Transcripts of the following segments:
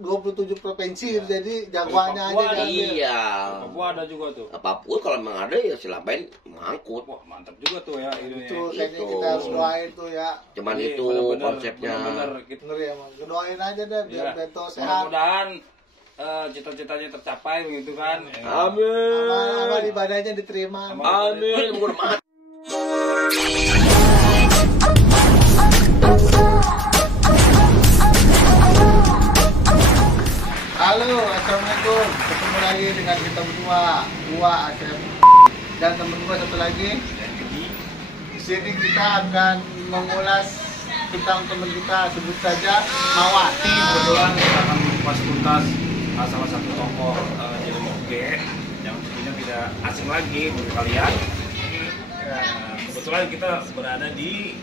27 provinsi, jadi jagoannya aja diambil. Iya. Papua ada juga tuh. Apapun kalau memang ada ya silakan mangkut. Wah, mantap juga tuh ya idenya. Itu kayaknya Itu. kita harus doain tuh ya. Cuman Jadi itu bener-bener- konsepnya. bener-bener gitu. Bener ya, Bang. Doain aja deh biar Iya. Bento sehat. Mudah-mudahan cita-citanya tercapai begitu kan. Amin. Amal ibadahnya diterima. Amin. Mudah mati. Halo, assalamualaikum. Ketemu lagi dengan kita berdua, gua Asep dan temen gua satu lagi. Di sini kita akan mengulas tentang teman kita, sebut saja Mawati. Kebetulan kita akan mengupas tuntas salah satu tokoh Jelly Moge yang tentunya tidak asing lagi bagi kalian. Kebetulan kita berada di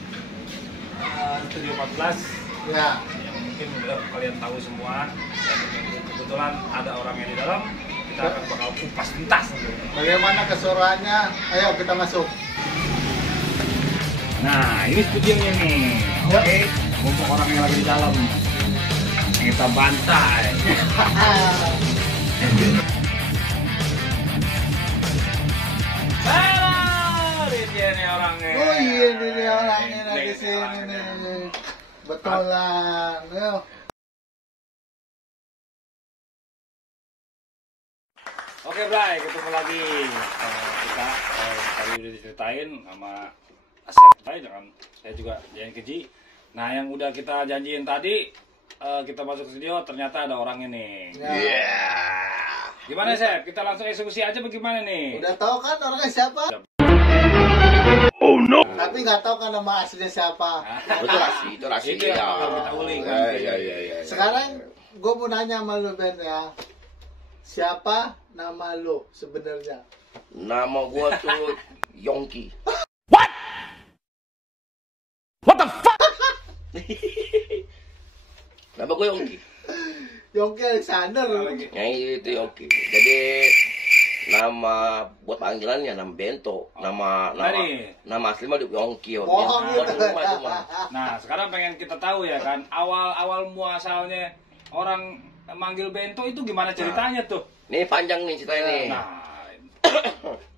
Studio 14 Ya, yang mungkin udah kalian tahu semua, dan kebetulan ada orangnya di dalam. Kita akan bakal kupas tuntas. bagaimana keseruannya? Ayo kita masuk. Nah, ini studionya nih. Oke, mumpung orang yang lagi di dalam, kita bantai. Halo, ini dia nih orangnya. Oh iya, ini orangnya lagi sini nih. Betulan. Ayo. Oke, Bray, ketemu lagi. Kita tadi udah diceritain sama Asep dengan saya juga Jayan Keji. Nah, yang udah kita janjiin tadi, kita masuk ke studio, ternyata ada orang ini. Ya. Gimana, Sep? Kita langsung eksekusi aja bagaimana nih? Udah tahu kan orangnya siapa? Oh no. Tapi nggak tahu kan nama aslinya siapa. Itu rahasia. Itu yang bakal kita ulik. Iya. Sekarang gue mau nanya sama lu Ben ya. Siapa nama lu sebenarnya? Nama gua tuh Yongki. What the fuck? Nama gua Yongki. Yongki Alexander. Ya itu Yongki. Jadi nama buat panggilannya nama Bento, nama asli mah Yongki. Bohong Buat itu. rumah itu mah. Nah, sekarang pengen kita tahu ya kan, awal muasalnya orang manggil Bento itu gimana ceritanya tuh? Ini panjang nih ceritanya nih. Nah,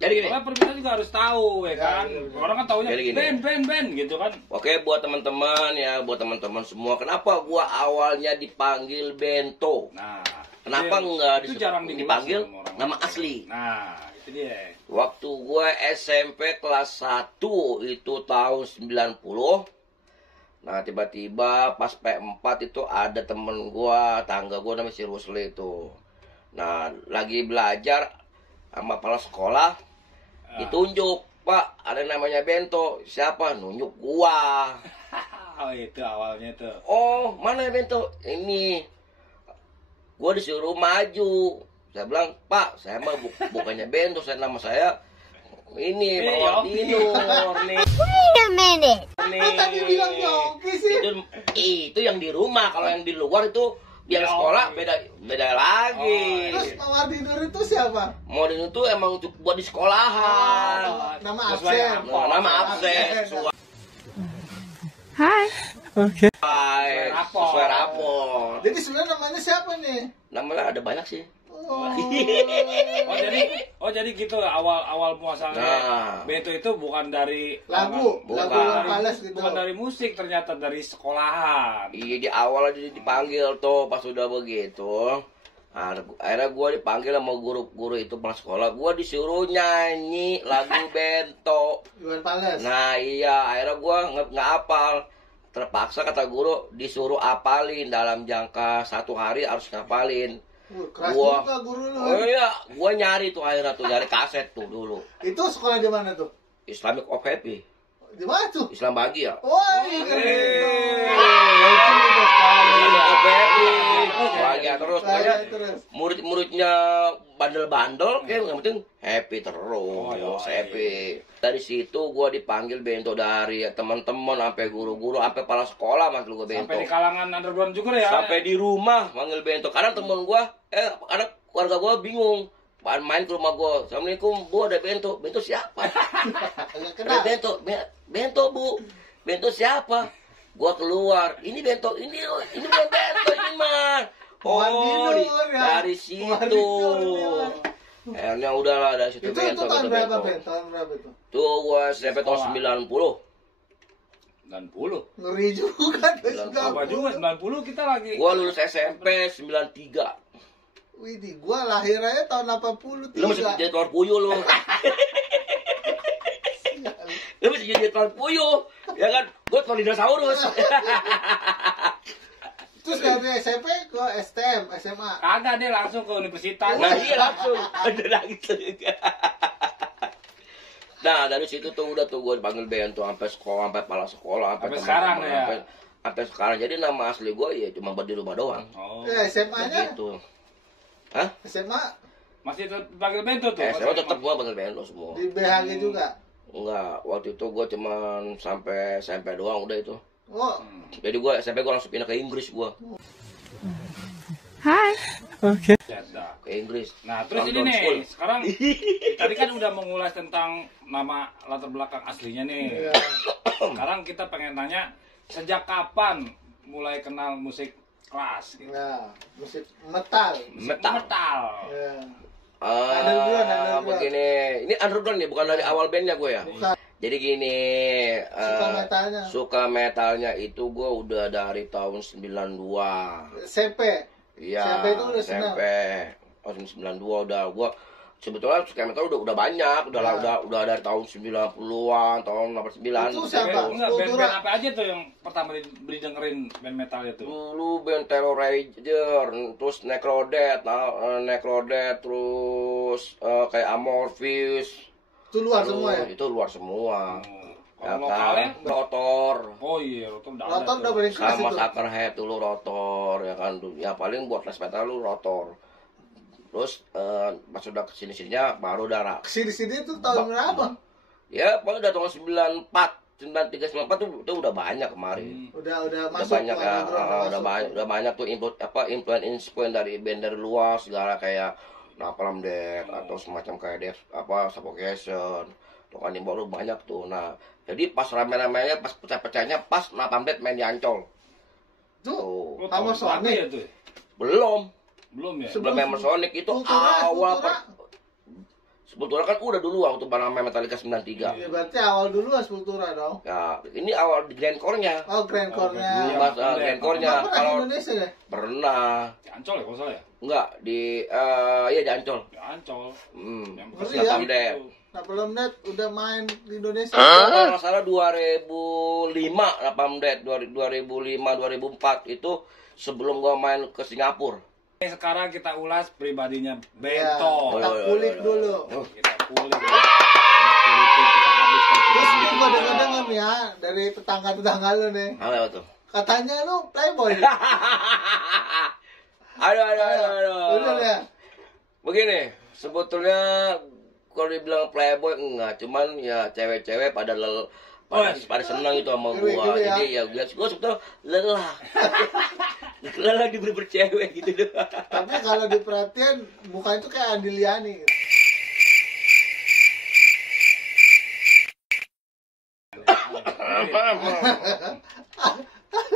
Jadi gini. soalnya perbedaan juga harus tahu ya kan. Orang kan taunya Jadi gini. Ben gitu kan. Oke, buat teman-teman ya, buat teman-teman semua, kenapa gua awalnya dipanggil Bento? Nah, Kenapa itu enggak jarang dipanggil sama orang. nama asli? Nah, itu dia. Waktu gue SMP kelas 1 itu tahun 90. Nah, tiba-tiba pas P4 itu ada temen gue, tangga gue namanya si Rusli itu. Nah, lagi belajar sama kepala sekolah, ditunjuk, Pak, ada namanya Bento. Siapa? Nunjuk gua. Oh, itu awalnya tuh. Oh, mana Bento? Ini. Gua disuruh maju. Saya bilang, Pak, saya mah bukannya Bento, nama saya ini Pak Ordinur nih. Wait a minute. Kok tadi bilang Yongki sih? Itu yang di rumah, kalau yang di luar itu yang sekolah beda lagi. Terus Mawardinur itu siapa? Modern itu emang buat di sekolahan. Nama Terus absen. Nama absen. Hi. Sesuai rapor. Jadi sebenarnya namanya siapa nih? Namanya ada banyak sih. Oh. jadi gitu awal muasalnya. Nah. Bento itu bukan dari Lagu Bukan. Long Palace gitu. bukan dari musik, ternyata dari sekolahan. Iya, di awal aja dipanggil tuh, pas udah begitu. Nah, akhirnya gue dipanggil sama guru-guru itu pas sekolah. Gue disuruh nyanyi lagu Bento. Long Palace. Nah iya, akhirnya gue nggak hafal. Terpaksa kata guru disuruh apalin dalam jangka 1 hari harus ngapalin. Keras Gua- juga guru lu. Oh iya, gue nyari tuh akhirnya tuh dari kaset tuh dulu. Itu sekolah di mana tuh? Islamic of Happy, Di mana tuh? Islam bahagia. Oh, iya keren. Islamic of Happy, bahagia terus. Pokoknya Terus. murid-muridnya bandel-bandel, kayak yang penting happy terus, iya. happy. Dari situ gue dipanggil Bento dari teman-teman sampai guru-guru sampai kepala sekolah manggil gue Bento. Sampai di kalangan underground juga ya. Sampai di rumah manggil Bento karena temen gue, anak keluarga gue bingung. Main ke rumah gue, Assalamualaikum, Bu, ada Bento. Bento siapa? Agak Ada kenal. Bento, Bento Bu. Bento siapa? Gua keluar, ini Bento, ini bukan Bento ini mah. Oh, Wandinur, ya. dari situ. Wandinur, Akhirnya udahlah dari situ itu bento, tahun bento, berapa, bento. Ben? Tahun berapa itu? Tuh gua SMP tahun 90. 90. Ngeri juga tuh. 90. Apa juga 90 kita lagi. Gua lulus SMP 93. Widih, gua lahir aja tahun 83. Lu masih jadi telur puyuh lu. Lu masih jadi telur puyuh. Ya kan? Gua telur dinosaurus. Terus dari SMP ke STM, SMA. Kagak dia langsung ke universitas. Nah, iya langsung. Ada langsung. Nah, dari situ tuh udah tuh gua dipanggil bento sampai sekolah, sampai kepala sekolah, Sampai sekarang ya? Sampai sekarang. Jadi nama asli gua ya cuma buat di rumah doang. Oh. SMA-nya? Gitu. Hah? SMA Masih dipanggil bento tuh. SMA tetap gua panggil bento semua. di BHG juga. Enggak, waktu itu gua cuman sampai SMP doang udah itu. Oh, Jadi gua SMP gua langsung pindah ke Inggris gua. Cedak. Ke Inggris. Nah, terus ini London nih, School. sekarang tadi kan udah mengulas tentang nama latar belakang aslinya nih. iya. Sekarang kita pengen tanya, sejak kapan mulai kenal musik keras gitu? Nah, musik metal. Metal. Ya. Underground, underground. Begini, ini underground ya, bukan dari awal bandnya gue ya. Bukan. Jadi gini, Suka metalnya. suka metalnya itu gue udah dari tahun 92. SMP. Iya, SMP itu udah senang. SMP. Tahun 92 udah gue sebetulnya suka metal udah banyak, udah dari tahun 90-an, tahun 89. Itu siapa? Enggak, band-band Kultura. apa aja tuh yang pertama beli dengerin band metal itu? Dulu band Terrorizer, terus Necrodeath, terus kayak Amorphis. Itu luar semua ya? Itu luar semua. Kalau Ya lokalnya? kan? Rotor. Oh iya, Rotom udah ada Rotom tuh. udah paling keras Sama itu. Suckerhead dulu rotor ya kan. Ya paling buat les metal lu rotor. Terus pas udah kesini sininya baru darah. Kesini-sini itu tahun berapa? Ya paling udah tahun 94, 93, 94 tuh udah banyak kemarin. Udah Udah masuk banyak ya, udah banyak tuh influence dari band dari luar segala kayak Napalm Death atau semacam kayak Death Suffocation. Tuh kan baru banyak tuh. Nah, jadi pas rame-ramenya pas pecah-pecahnya pas Napalm Death main di Ancol. Tuh, Lo sama tahun berapa Sonic. ya tuh? Belum Belum ya? sebelum Hammer Sonic itu awal sebetulnya kan udah dulu waktu barang Metallica 93. Ya, berarti awal dulu Sepultura dong. Ya, ini awal di Grand Core-nya. Oh, Grand Core-nya. Iya, Mas Grand Grand Core-nya Pernah ke kalau Indonesia deh? pernah Di Ancol ya kalau salah ya? enggak di ya di Ancol. Di Ancol. Yang Yang pas Ngeri ya. Napalm Death. Nah, belum net udah main di Indonesia. Kalau nggak salah 2005 Napalm Death 2005 2004 itu sebelum gua main ke Singapura. Sekarang kita ulas pribadinya Ya, Bento. kita kulik dulu. Kita kulik. Kulitin kita habiskan. Terus ini gue denger nih ya dari tetangga-tetangga lu nih. Apa tuh? Katanya lu playboy. Aduh. Udah ya. Begini, sebetulnya kalau dibilang playboy enggak, cuman ya cewek-cewek pada pada senang itu sama Gini, gua. gini ya. Jadi ya gua sebetulnya lelah. Lelah diberi bercewek gitu doh. Tapi kalau diperhatiin muka itu kayak Andi Liani.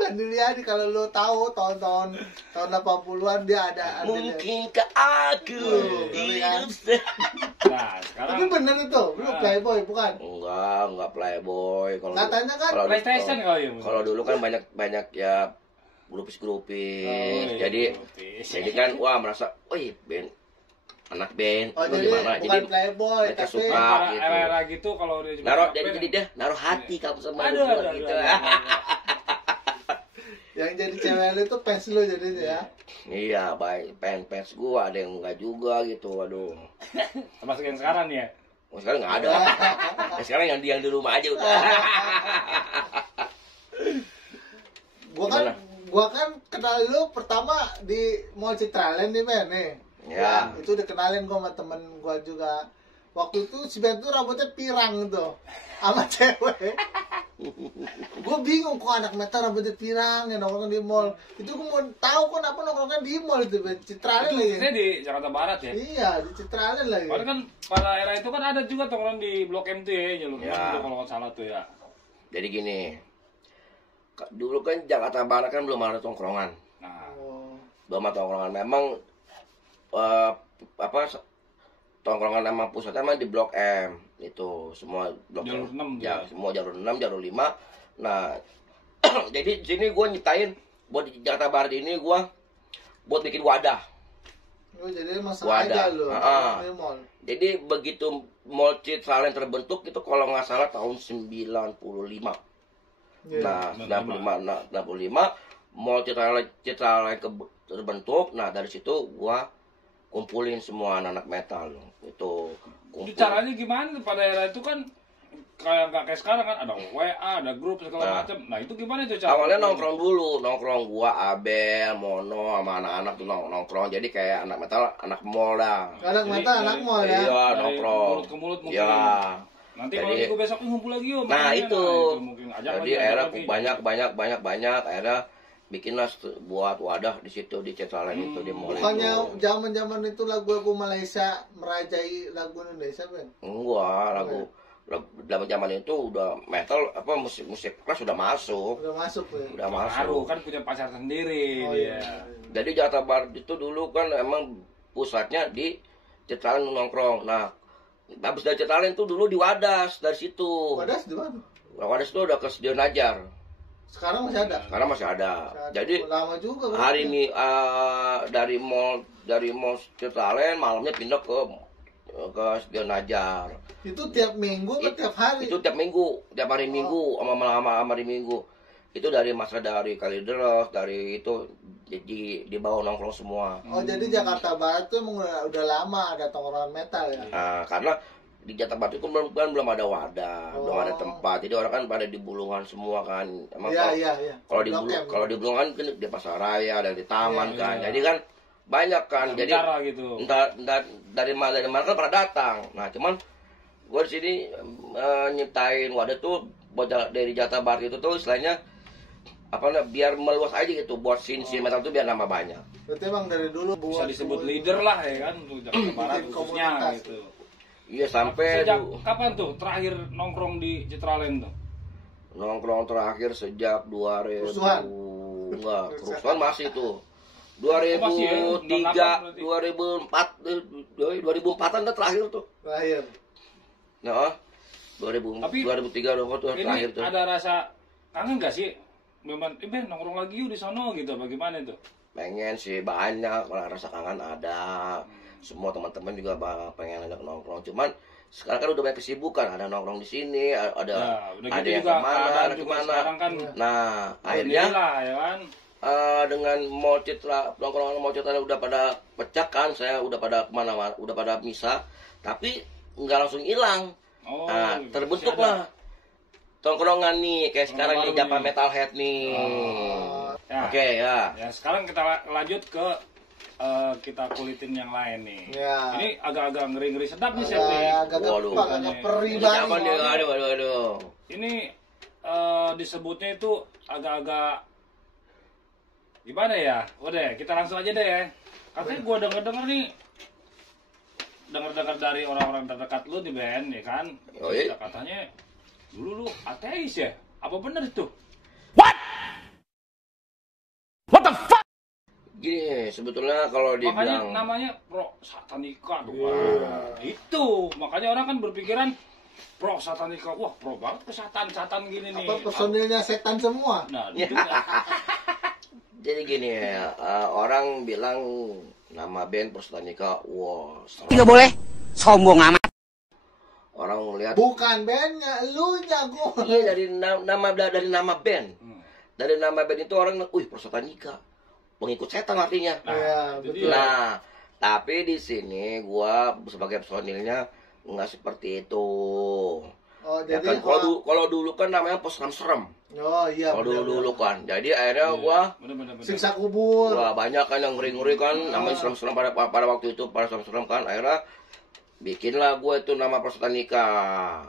Andi Liani kalau lu tahu tahun 80-an dia ada Andi Liani. Mungkinkah aku hidup Nah, sekarang Tapi bener itu, lu playboy bukan? enggak playboy kalau Katanya kan kalau- PlayStation kali ya. kalau dulu kan banyak ya grupis-grupis. Oh, iya, jadi grupis. jadi kan wah merasa, "Wih, band anak band Oh, lu jadi gimana?" bukan Jadi playboy, mereka tapi suka. gitu. Era gitu kalau dia cuma naruh ngapain, jadi dia naruh hati kamu sama Aduh, gua aduh, gitu. aduh. yang jadi cewek lu itu fans lu jadinya ya. Iya, baik fans gua ada yang enggak juga gitu. Waduh. Termasuk yang sekarang nih ya. Oh, sekarang enggak ada. Ya, sekarang yang di rumah aja udah. Gimana? Gua kan kenal lu pertama di Mall Citraland nih men nih. Ya. Itu dikenalin gua sama temen gua juga. Waktu itu si Ben tuh rambutnya pirang tuh sama cewek. Gue bingung kok anak metal rambutnya pirang yang nongkrong di mall. Itu gue mau tahu kok kenapa nongkrongnya di mall itu Ben. Citraland lagi. Ini di Jakarta Barat ya. Iya di Citraland lagi. Padahal kan pada era itu kan ada juga tongkrongan di Blok M tuh ya, jalur Ya. itu kalau nggak salah tuh ya. Jadi gini. Dulu kan Jakarta Barat kan belum ada tongkrongan. Nah, Oh. Doma tongkrongan memang apa tongkrongan emang pusatnya emang di Blok M itu semua blok Jalur 6 ya, tuh. semua jalur 6, jalur 5. Nah, jadi di sini gue nyiptain buat di Jakarta Barat ini gue buat bikin wadah. Oh, jadi emang Wadah. sengaja lu. Mall. Jadi begitu Mall Citraland terbentuk itu kalau nggak salah tahun 95. Iya. Nah, 95 Mall Citraland terbentuk. Nah, dari situ gua kumpulin semua anak-anak metal itu. Itu caranya gimana pada era itu kan kayak nggak kayak sekarang kan ada WA, ada grup segala macam. Nah itu gimana itu cara? Awalnya nongkrong dulu, gua Abel, Mono sama anak-anak tuh nongkrong. Jadi kayak anak metal, anak mall dah. Anak metal, anak mall ya. Iya, Dari nongkrong. mulut ke mulut mungkin. Ya. Nanti Jadi- kalau minggu besok ngumpul lagi yuk. Nah makanya, itu. mungkin ajak Jadi lagi, akhirnya ajak lagi. banyak. Akhirnya bikinlah buat wadah di situ di Citraland itu di mall Bukannya itu. zaman-zaman itu lagu-lagu Malaysia merajai lagu Indonesia, Ben? Enggak, lagu dalam zaman itu udah metal apa musik keras sudah masuk. Udah masuk ya. Udah Baru masuk. kan punya pacar sendiri Oh dia. iya. Jadi Jakarta Barat itu dulu kan emang pusatnya di Citraland nongkrong. Nah, habis dari Citraland itu dulu di Wadas dari situ. Wadas di mana? Nah, Wadas itu udah ke Stadion Najar. Sekarang masih ada. Sekarang masih ada. Masih ada. Jadi Lama juga berarti. hari ini dari mall Citraland malamnya pindah ke Stadion Najar. Itu tiap minggu atau tiap hari? Itu tiap minggu, tiap hari Minggu sama hari Minggu. Itu dari dari Kalideres, dari itu di bawah nongkrong semua. Oh, jadi Jakarta Barat tuh emang udah lama ada tongkrongan metal ya? Nah, karena di Jakarta Barat itu kan belum ada wadah, belum ada Oh. tempat. Jadi orang kan pada di Bulungan semua kan. Emang Iya. kalau di Bulungan kan di Pasar Raya dan di taman Iya, kan. iya. Jadi kan banyak kan. Jadi Bicara gitu. dari mana kan pada datang. Nah, cuman gue di sini nyiptain wadah tuh buat dari Jakarta Barat itu tuh istilahnya apa biar meluas aja gitu buat scene metal tuh biar nambah banyak. Berarti emang dari dulu Bisa buat disebut leader lah ya kan untuk Jakarta Barat Bikin khususnya komunitas. gitu. Iya sampai Sejak kapan tuh terakhir nongkrong di Citraland tuh? nongkrong terakhir sejak 2000 Kerusuhan? enggak kerusuhan masih tuh Masih ya? 2003 2004 2004an tuh terakhir tuh. Terakhir. Nah, 2000 Tapi 2003 tuh terakhir Ini tuh. ada rasa kangen gak sih? Memang, Ben nongkrong lagi yuk di sono gitu. Bagaimana itu? Pengen sih banyak, kalau rasa kangen ada. Semua teman-teman juga pengen ada nongkrong. Cuman sekarang kan udah banyak kesibukan, ada nongkrong di sini, ada Ya, udah ada gitu yang juga kemana, keadaan ada juga kemana. sekarang kan Nah, akhirnya lah ya kan. dengan Mall Citra, nongkrong Mall Citra udah pada pecah kan, saya udah pada kemana-mana, udah pada misah, tapi nggak langsung hilang. Oh, Nah, masih terbentuklah tongkrongan nih, kayak sekarang baru nih Japa nih. Metalhead nih. Ya. Oke ya. Ya, sekarang kita lanjut ke kita kulitin yang lain nih. Ya. Ini agak-agak ngeri-ngeri sedap nih Chef nih. Agak Waduh. agak perih Siapa banget. nih? Aduh. Ini disebutnya itu agak-agak gimana ya? Udah, kita langsung aja deh ya. Katanya gua denger-denger nih dengar dari orang-orang terdekat lu di band ya kan. Oh, iya. Katanya dulu lu ateis ya? Apa bener itu? Gini, sebetulnya kalau Makanya dibilang namanya pro satanika tuh. Wah, itu makanya orang kan berpikiran pro satanika. Wah, pro banget ke satan gini nih. Apa personilnya setan semua? Nah, itu kan. jadi gini ya, orang bilang nama band Prostanika, wah, serem. Nggak boleh sombong amat. Orang melihat Bukan bandnya, elunya gua. iya dari nama band. Dari nama band itu orang, wih Prostanika. Pengikut setan artinya. Iya, itu betul. dia. Nah, tapi di sini gua sebagai personilnya nggak seperti itu. Oh, Ya jadi kan kalau dulu kan namanya pos serem. Oh iya. Kalau benar, dulu benar. kan. Jadi akhirnya gua Bener. Siksa kubur. wah banyak kan yang ngeri-ngeri kan namanya serem-serem pada waktu itu pada serem-serem kan. Akhirnya bikinlah gua itu nama Prostanika.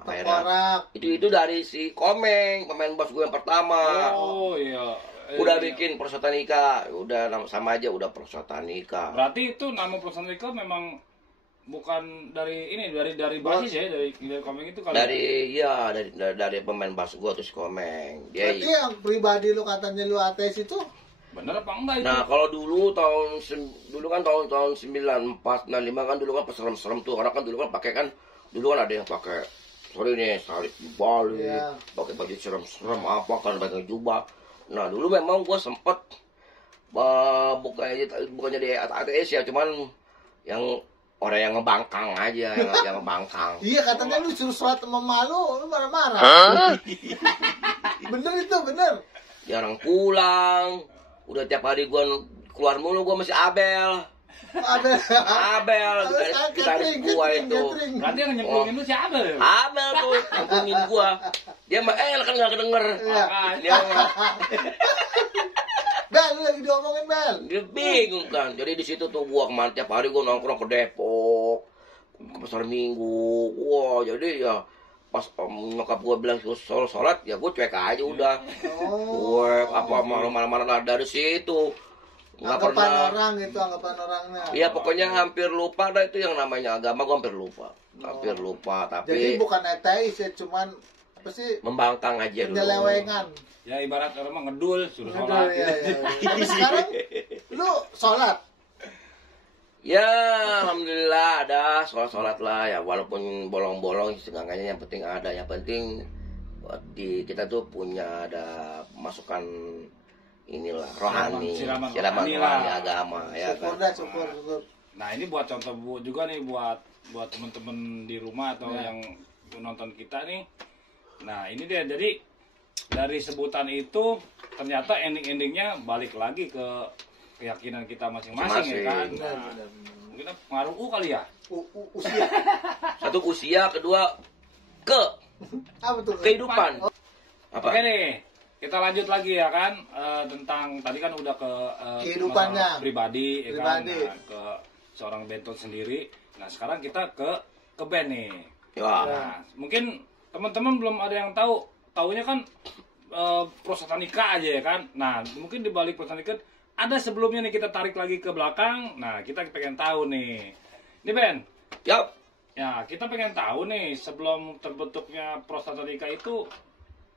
Akhirnya Tengkorak. itu dari si Komeng, pemain bass gue yang pertama. Oh iya. Udah Iya. bikin Prostanika, udah sama aja udah Prostanika. Berarti itu nama Prostanika memang bukan dari ini dari basis ya dari komeng itu kali. Dari pemain bass gue tuh si Komeng. Dia Berarti yang pribadi lu katanya lu ateis itu Bener apa enggak itu? Nah, kalau dulu dulu kan tahun 94, 95 kan dulu kan serem-serem tuh. Karena kan dulu kan pakai kan ada yang pakai sorry nih, salib balik, Iya. pakai baju serem-serem apa kan, pakai jubah. Nah, dulu memang gua sempet bukannya di ATS ya, cuman yang orang yang ngebangkang aja, yang ngebangkang. Iya, katanya lu suruh sholat sama malu, lu marah-marah. Bener itu, bener. Jarang pulang. Udah tiap hari gua keluar mulu, gua masih Abel. Abel Gitaris gua itu. Berarti yang nyemplungin lu siapa ya? Abel tuh ngomongin gua. Dia mah kan nggak kedenger. Iya. Dia Bel, lu lagi diomongin, Bel. dia bingung kan. Jadi di situ tuh gua kemarin tiap hari gua nongkrong ke Depok, ke Pasar Minggu. Wah, jadi ya pas nyokap gua bilang suruh sholat, ya gua cuek aja udah. Oh. Cuek apa malam-malam dari situ. Nggak Anggapan pernah. orang itu, anggapan orangnya. Iya, pokoknya hampir lupa dah itu yang namanya agama, gua hampir lupa. Hampir lupa, Jadi tapi bukan ateis ya, cuman apa sih? membangkang aja dulu. Penyelewengan. Ya ibarat orang mah ngedul suruh Betul, sholat. ya, ya. Tapi sekarang lu sholat. Ya, alhamdulillah ada sholat lah ya, walaupun bolong-bolong setengahnya yang penting ada, yang penting kita tuh punya ada masukan inilah rohani, Siraman siraman rohani rohani lah. agama ya Syukur kan. dah, syukur. Nah ini buat contoh juga nih buat temen-temen di rumah atau Ya. yang nonton kita nih. Nah ini dia, jadi dari sebutan itu ternyata ending-endingnya balik lagi ke keyakinan kita masing-masing ya kan. Benar, Nah, benar, benar. mungkin pengaruh kali ya. Usia. Satu usia, kedua Apa tuh? kehidupan. Oh, Apa? Oke nih, kita lanjut lagi ya kan tentang tadi kan udah ke Kehidupannya. masalah pribadi, ya kan, Pribadi. nah, ke seorang Benton sendiri. Nah sekarang kita ke band nih. Ya. Nah mungkin teman-teman belum ada yang taunya kan Prosatanika aja ya kan. Nah mungkin di balik Prosatanika ada sebelumnya nih, kita tarik lagi ke belakang. Nah kita pengen tahu nih, Ben. Yap. Ya, kita pengen tahu nih, sebelum terbentuknya Prosatanika itu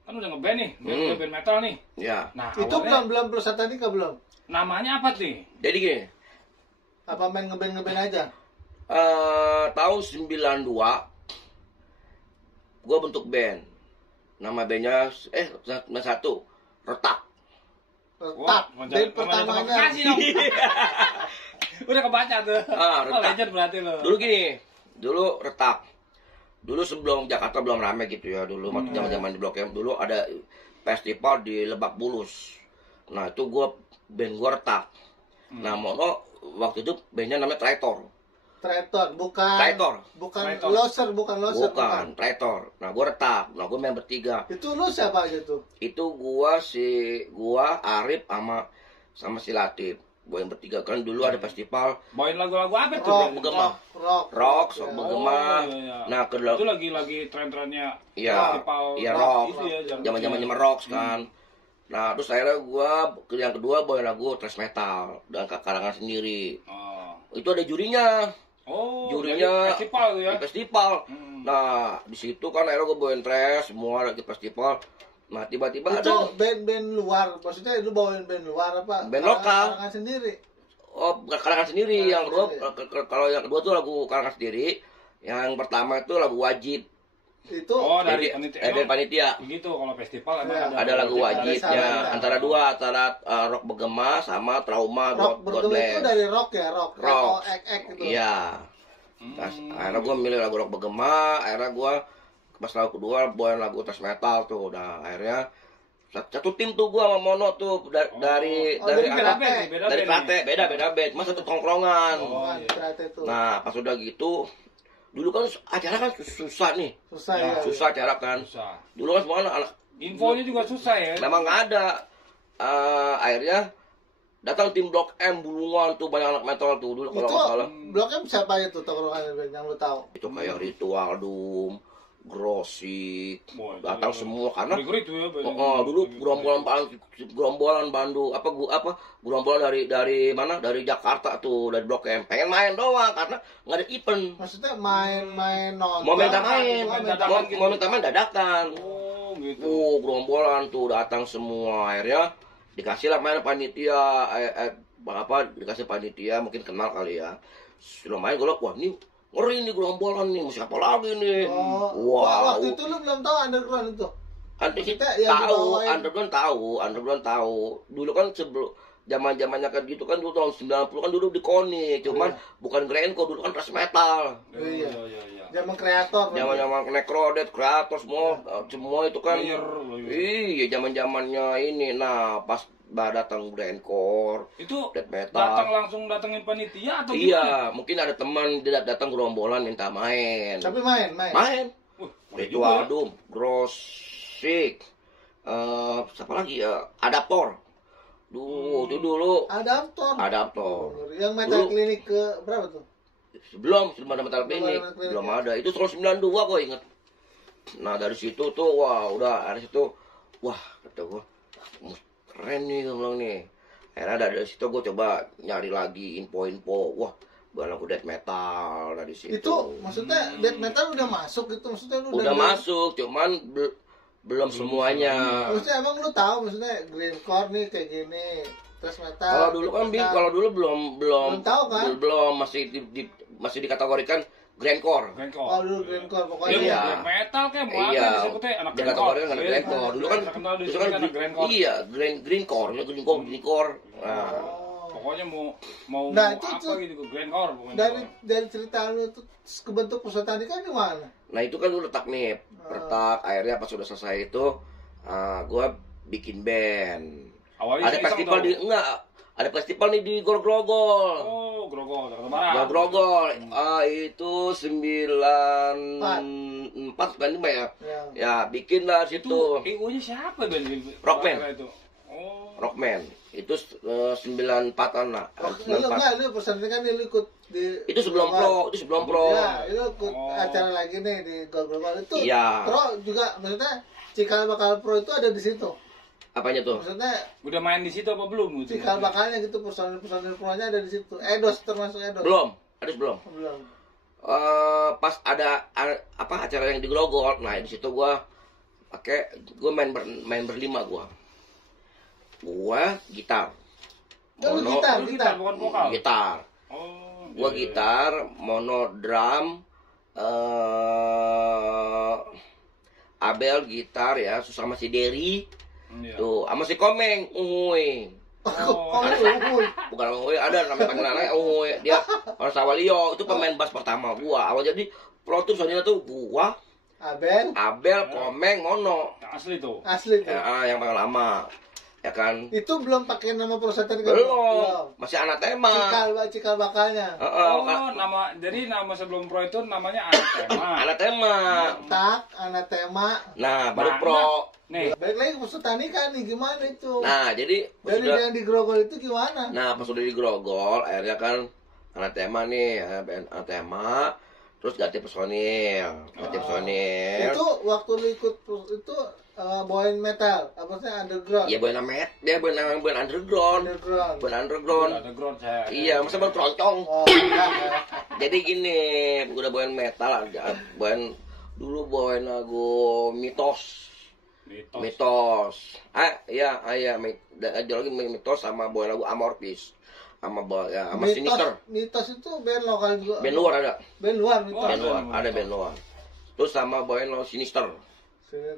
kan udah ngeband nih, band metal nih. Ya. Nah, itu awalnya belum Prosatanika belum. namanya apa nih? Jadi gini, Apa main ngeband aja? tahun 92 gua bentuk band. Nama bandnya satu Retak. Retak. Band pertamanya. Kasih dong. Udah kebaca tuh. Retak. Legend berarti lo. Dulu gini, dulu Retak. Dulu sebelum Jakarta belum rame gitu ya. Dulu waktu zaman-zaman di Blok M dulu ada festival di Lebak Bulus. Nah, itu band gua Retak. Nah, Mono waktu itu bandnya namanya Traitor. Traitor, bukan. Traitor. Bukan Traitor. loser, bukan loser. Bukan, Traitor. Nah, gua Retak. Nah, gua main bertiga. Itu lu siapa aja tuh? Itu gua Arif sama si Latif. Gua yang bertiga kan dulu ada festival Bawain lagu-lagu apa tuh? Rock, Ben? Begema. rock, Sok ya. Begema. Iya. Nah, Itu lagi tren-trennya Iya, festival iya rock. itu ya, Zaman-zamannya rock kan. Nah, terus akhirnya yang kedua bawain lagu thrash metal dan karangan sendiri. Oh. Itu ada jurinya. Oh, Jurinya jadi festival tuh ya. di festival. Hmm. Nah, di situ kan akhirnya gue bawain thrash semua lagi festival. Nah, tiba-tiba Itu ada band-band luar, maksudnya lu bawain band luar apa? Band lokal. Karangan sendiri. karangan sendiri. Yang kedua Sendiri. kalau yang kedua tuh lagu karangan sendiri. Yang pertama itu lagu wajib. Itu Oh, dari Jadi, panitia. dari Emang panitia. begitu kalau festival emang Iya. Ada lagu wajib ada ya, salah. antara dua, rock Begema sama trauma rock bergema itu Godless. dari rock ya, rock. Rock. Ek gitu. Iya. Nah, akhirnya gue milih lagu rock Begema, akhirnya gue pas lagu kedua bawain lagu thrash metal tuh. Nah, akhirnya satu tim tuh gue sama Mono tuh dari Oh, dari jadi beda apa? band nih, beda Dari band nih. Plate, beda band, cuma satu tongkrongan. Oh, iya. Ternyata itu. Nah, pas udah gitu, dulu kan acara kan susah nih, Susah Ya, ya. susah acara kan. Susah. Dulu kan semua anak Infonya juga susah ya. memang nggak ada. Akhirnya datang tim Blok M Bulungan tuh, banyak anak metal tuh dulu kalau Itu nggak salah. Blok M siapa itu tongkrongan band yang lu tahu? Itu kayak Ritual Doom, Grosik, Wah, datang itu semua karena ngeri-ngeri tuh ya. dulu gerombolan Bandung gerombolan dari mana, dari Jakarta tuh, dari Blok M pengen main doang karena nggak ada event, Maksudnya main nonton. mau minta main, Oh, dadakan gitu. mau minta main dadakan. Oh, gitu. Gerombolan tuh datang semua. Akhirnya dikasih lah main panitia, apa dikasih panitia mungkin kenal kali ya. Sudah main gue liat, wah ini ngeri nih gerombolan nih, siapa lagi nih. Wah, waktu itu lu belum tahu underground itu. Underground tahu. Dulu kan sebelum zaman-zamannya kan gitu kan dulu tahun 90 kan dulu di Koni, cuman bukan Grandcore, dulu kan thrash metal. Iya. Zaman kreator. Zaman-zaman Necrodeath, kreator semua itu kan. Iya, zaman-zamannya ini. Nah, pas datang Grandcore, itu death metal. langsung datengin panitia atau iya, mungkin ada teman dia datang gerombolan minta main. Tapi main. Itu Adum, Grosik, siapa lagi ya? Adaptor. Itu dulu. Adaptor. Yang metal klinik ke berapa tuh? Sebelum ada metal klinik, belum ada. Itu tahun 92 gue inget. Nah dari situ tuh, dari situ, kata gue, keren nih gue bilang nih. Akhirnya dari situ gue coba nyari lagi info-info. Lagu death metal dari situ. Itu maksudnya death metal udah masuk gitu, maksudnya lu udah masuk, cuman belum semuanya. Maksudnya emang lu tahu maksudnya grindcore nih kayak gini, thrash metal. Kalau dulu kan belum tahu kan? Belum masih dikategorikan grindcore. Oh dulu grindcore pokoknya. Iya. Metal kayak mau Iya. apa disebutnya anak Dikategorikan anak grindcore. Dulu kan grindcore. iya, grindcore. Nah, pokoknya mau Nah, apa itu gitu grindcore pokoknya. dari cerita lu itu kebentuk pusat tadi kan gimana? nah itu kan dulu retak. Akhirnya pas sudah selesai itu, gua bikin band. Awalnya Ada festival ada festival nih di Grogol. Oh, Grogol, Jakarta Barat. Grogol. Itu 94 kan ya. Ya, bikin lah situ. PO-nya siapa Ben? Rockman. Itu. Oh. Rockman. Itu 94-an lah. Lu pesannya kan lu ikut di Itu sebelum pro. Ya, lu ikut acara lagi nih di Grogol itu. Iya. Pro juga maksudnya Cikal Bakal Pro itu ada di situ. Apanya tuh? Maksudnya Udah main di situ apa belum? cikal bakalnya gitu, personil pronya ada di situ. Edos termasuk Edos. Belum. Belum. Pas ada acara yang di Grogol, nah di situ gua main berlima gua gitar. Lu gitar bukan vokal. Gitar. Oh. Gua gitar, mono drum, Abel gitar ya, sama si Derry. Iya. Tuh, sama si Komeng, bukan ada namanya panggilannya dia orang Sawalio, itu pemain bass pertama gua. Awal jadi pro tuh soalnya tuh gua, Abel, Komeng, Mono. Asli tuh. Ya, yang paling lama. Ya kan? Itu belum pakai nama perusahaan kan? Belum. Masih Anatema. Cikal bakalnya. Jadi nama sebelum pro itu namanya Anatema. Anatema. Nah, baru pro. Nih. Balik lagi ke pusat tani kan nih, gimana itu? Nah, jadi dari yang di Grogol itu gimana? Nah, pas udah di Grogol, akhirnya kan Anatema nih, Anatema, terus ganti personil. Itu waktu lu ikut itu bawain metal, apa sih underground? Iya, bawain underground. Underground saya. Iya, masa baru keroncong. Jadi gini, udah bawain metal, bawain lagu Mitos. Iya, ada lagi Mitos sama bawain lagu Amorphis. Sama Sinister. Mitos itu band lokal juga. Band luar ada. Band luar. Ada band luar. Terus sama bawain lagu Sinister.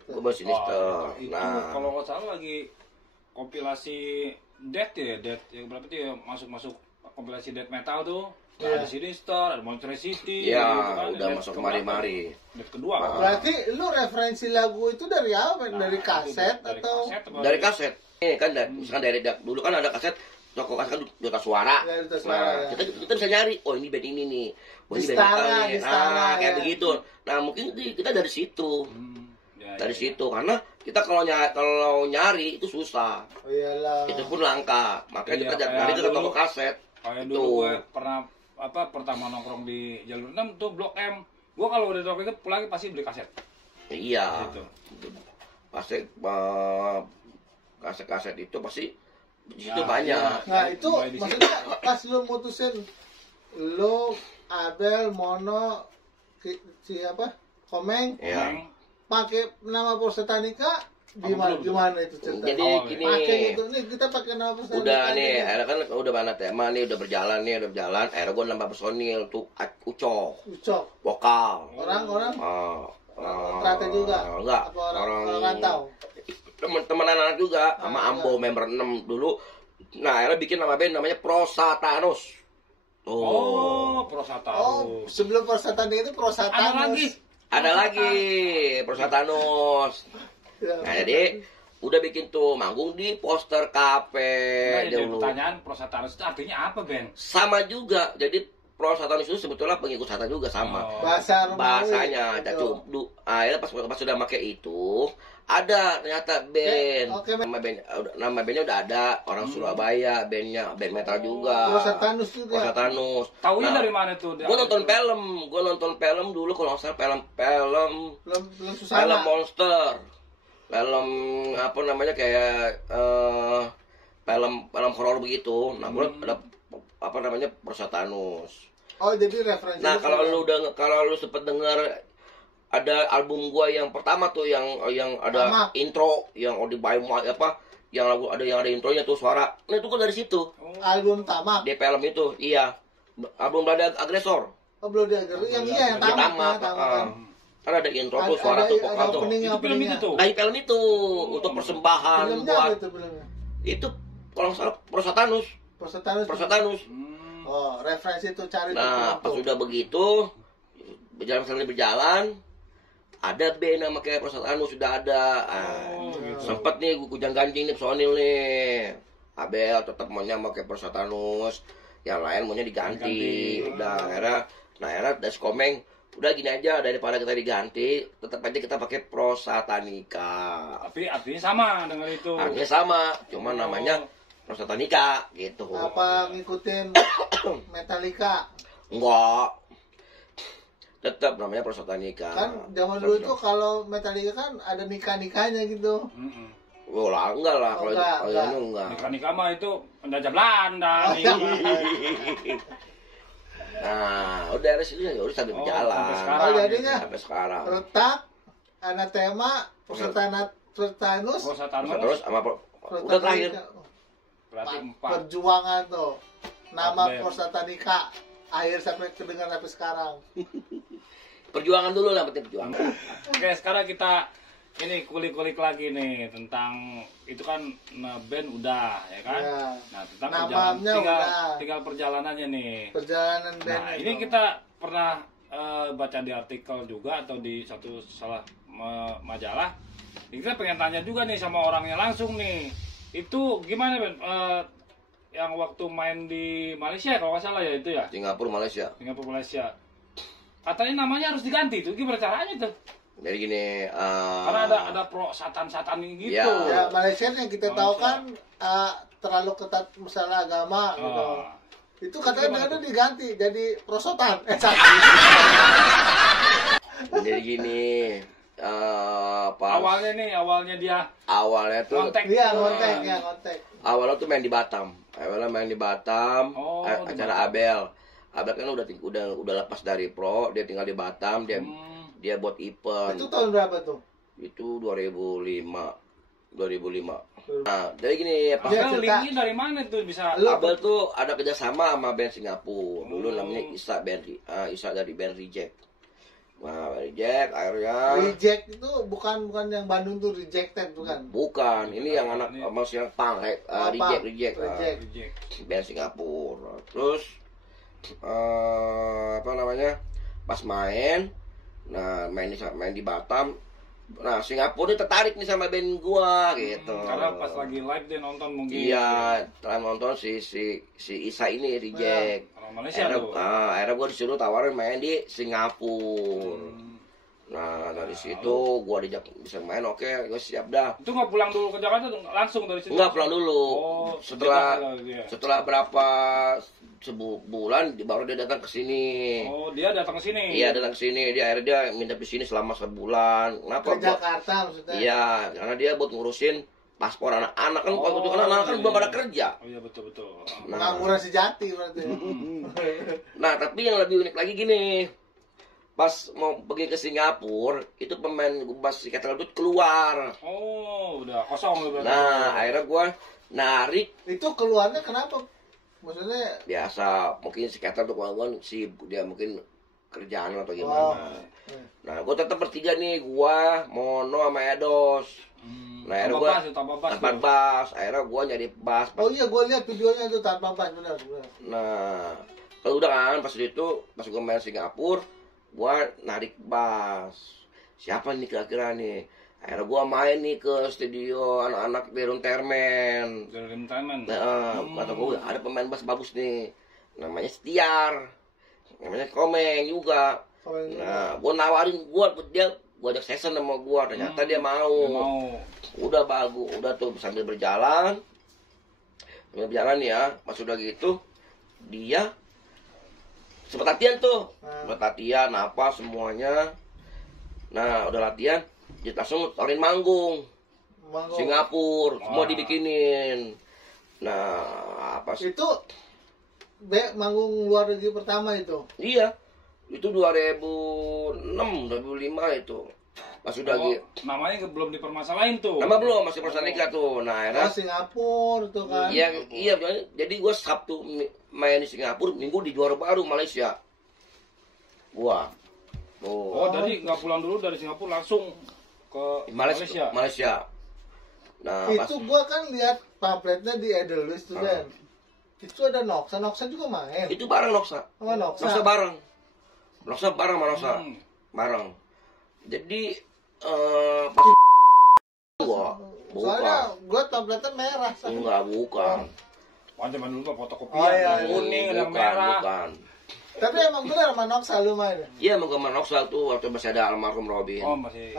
Gue Sinister. Itu kalau nggak salah lagi kompilasi Death yang berapa tuh ya, masuk kompilasi Death metal tuh. Ada Sinister, ada Monstrosity. Iya, gitu kan. udah masuk kemari-mari. Death kedua. Berarti lu referensi lagu itu dari apa? Dari kaset atau? Dari kaset. Kan misalkan dari dulu kan ada kaset. Toko kaset kan Duta Suara. Nah, kita bisa nyari. Oh, ini band ini nih. Oh, ini band metal nih. Nah, kayak begitu. Nah, mungkin kita dari situ. Dari situ, karena kita kalau nyari itu susah. Oh iyalah. Itu pun langka. Makanya kita nyari ke toko kaset. Kayak dulu gue pernah pertama nongkrong di Jalur 6 tuh Blok M. Gue kalau udah nongkrong itu pulang pasti beli kaset. Iya. Gitu. Pasti kaset itu pasti di situ banyak. Nah, itu maksudnya pas lu mutusin lu Abel, Mono, Komeng. Iya. Pakai nama Porsetanika Gimana itu cerita? Jadi gini, Pakai gitu nih, kita pakai nama personil. udah nih, akhirnya kan udah mana tema nih, udah berjalan, akhirnya gue nambah personil tuh Ucok, vokal. Orang Ternyata juga? Enggak, Apa orang rantau? Temen anak juga, sama Ambo member 6 dulu. Nah, akhirnya bikin nama band namanya Prosatanus. Oh, Prosatanus. Oh, sebelum Prosatanus itu Prosatanus. Ada lagi. Prosatanus. Nah, jadi udah bikin tuh manggung di Poster Cafe. Nah, jadi dulu. pertanyaan Prosatanus itu artinya apa, Ben? Sama juga. Jadi Prosatanus itu sebetulnya pengikut Satan juga sama. Oh. Bahasanya. Gitu. Akhirnya pas sudah pakai itu, ada ternyata band. Oke. Nama bandnya udah ada. Orang Surabaya, band metal juga. Prosatanus juga. Prosatanus. Taunya Nah, dari mana tuh? Gue nonton film dulu kalau nggak salah film Belum susah. film monster, film apa namanya kayak film horor begitu. Nah, gue ada apa namanya Prosatanus. Oh, jadi referensi. Nah, kalau lu sempet dengar ada album gua yang pertama tuh yang ada Tamak. intro yang di Bayuma apa yang lagu ada intronya tuh suara. Nah, itu kan dari situ. Album Tamak. Di film itu, iya. Album Belanda Agresor. Oh, belum diajar. Yang yang Di Tamak. Tamak. Kan ada intro tuh suara tuh vokal tuh. Itu film itu tuh. Dari film itu untuk persembahan Filmnya buat apa itu filmnya? itu kalau nggak salah Prosatanus. Prosatanus. Oh, referensi itu cari Nah, pas tuh. sudah begitu berjalan ada band nama kayak Prosatanus sudah ada. Gitu. Sempet nih gujang ganjing nih personil nih. Abel tetap maunya pakai Prosatanus, yang lain maunya diganti. Udah akhirnya Das Komeng udah gini aja, daripada kita diganti tetap aja kita pakai Prosatanika. Tapi artinya sama dengan itu. Artinya sama, cuman namanya Prosatanika gitu. Apa ngikutin Metallica? Enggak. Tetap namanya Prosatanika. Kan zaman dulu itu kalau Metallica kan ada nikah-nikahnya gitu. Oh lah, enggak lah kalau Enggak. ini enggak. Nikah mah itu penjajah Belanda nih. Nah, udah dari situ ya udah sampai berjalan. sampai sekarang. Oh, jadinya Sampai sekarang. retak, anatema, Prosatanus, Terus sama udah terakhir. Berarti 4. Perjuangan tuh. Nama Empat band. Prosatanika akhir sampai kedengar sampai sekarang. Perjuangan dulu lah, penting perjuangan. Oke, sekarang kita ini kulik-kulik lagi nih tentang itu kan band udah ya kan. Ya. Nah, tentang Namanya tinggal perjalanannya nih. Perjalanan band. Nah, ini kita pernah baca di artikel juga atau di salah majalah. Ini kita pengen tanya juga nih sama orangnya langsung nih. Itu gimana, Ben? Yang waktu main di Malaysia kalau nggak salah ya itu ya? Singapura, Malaysia. Singapura, Malaysia. Katanya namanya harus diganti tuh. Gimana caranya tuh? Jadi gini, Karena ada pro satan-satan gitu. Ya. Ya, Malaysia yang kita tahu kan terlalu ketat masalah agama gitu. Itu katanya ada diganti jadi prosotan. jadi gini, Awalnya dia awalnya tuh kontak. Iya, kontak. awalnya tuh main di Batam. Oh, di Acara Abel. Abel kan udah lepas dari pro, dia tinggal di Batam, dia buat event. Itu tahun berapa tuh? Itu 2005. Nah, jadi gini, pas Dia Abel cerita. linknya dari mana tuh bisa? Abel tuh ada kerjasama sama band Singapura. Dulu Oh. namanya Isa dari band Reject. Nah, Reject akhirnya Reject itu bukan yang Bandung tuh Rejected bukan? bukan. Ini yang anak Ini. masih yang punk, Apa? Reject. Reject. Reject. Band Singapura. Terus apa namanya? Pas main di Batam. Nah, Singapura ini tertarik nih sama band gua gitu. Karena pas lagi live dia nonton mungkin. Iya, setelah nonton si Isa ini Reject. Orang Malaysia tuh. Akhirnya gue disuruh tawarin main di Singapura. Nah, dari situ gue dijak bisa main, oke, gue siap dah. Itu nggak pulang dulu ke Jakarta tuh, langsung dari situ? Enggak, pulang dulu. Oh, dia. Setelah berapa sebulan baru dia datang ke sini. Oh, dia datang ke sini. Iya, datang ke sini. Akhirnya dia minta di sini selama sebulan. Kenapa? Ke Jakarta maksudnya? Iya, karena dia buat ngurusin paspor anak-anak kan. Waktu itu anak-anak kan belum pada kerja. Oh iya, betul. Nah, Pengangguran sejati berarti. nah, tapi yang lebih unik lagi gini. pas mau pergi ke Singapura, itu pemain basket itu keluar. Oh, udah kosong berarti. Nah, akhirnya gue narik. Itu keluarnya kenapa? Maksudnya Biasa, mungkin skater tuh kawan dia mungkin kerjaan atau gimana. Nah, gue tetap bertiga nih, gue, Mono, sama Edos. Nah, akhirnya gue tanpa bas. Akhirnya gue nyari bas. oh iya, gue lihat videonya itu tanpa bas, benar. Nah, kalau udah kan pas itu pas gue main Singapura, gue narik bas. Siapa nih kira-kira nih? Akhirnya gue main nih ke studio anak-anak Derun Termen. Nah, kata gue ada pemain bass bagus nih, namanya Setiar, namanya Komeng juga. Nah, gue nawarin gue ajak session sama gue, ternyata dia mau. Udah bagus, udah tuh sambil berjalan ya. Pas udah gitu dia sempat latihan tuh, apa semuanya. Nah, udah latihan, dia langsung tawarin manggung. Singapura, semua dibikinin. Nah, apa sih? Itu manggung luar negeri pertama itu? Iya, itu 2006, 2005 itu. Pas udah gitu. Namanya belum dipermasalahin tuh. Nama belum, masih Prosanika tuh. Nah, akhirnya Singapura tuh kan. Iya, jadi gue Sabtu main di Singapura, Minggu di Johor Baru, Malaysia. Gua. Oh, jadi nggak pulang dulu dari Singapura langsung ke Malaysia. Nah, itu gua kan lihat pamfletnya di Edelweiss tuh kan. Itu ada Noxa juga main. Itu bareng Noxa. Sama Noxa bareng. Noxa bareng sama Noxa. Bareng. Jadi pas gua soalnya gua pamfletnya merah. Enggak, bukan. Zaman dulu fotokopian kuning dan merah. Bukan. Tapi emang benar sama Noxa lu main? Iya, emang sama Noxa tuh waktu masih ada almarhum Robin. Oh, masih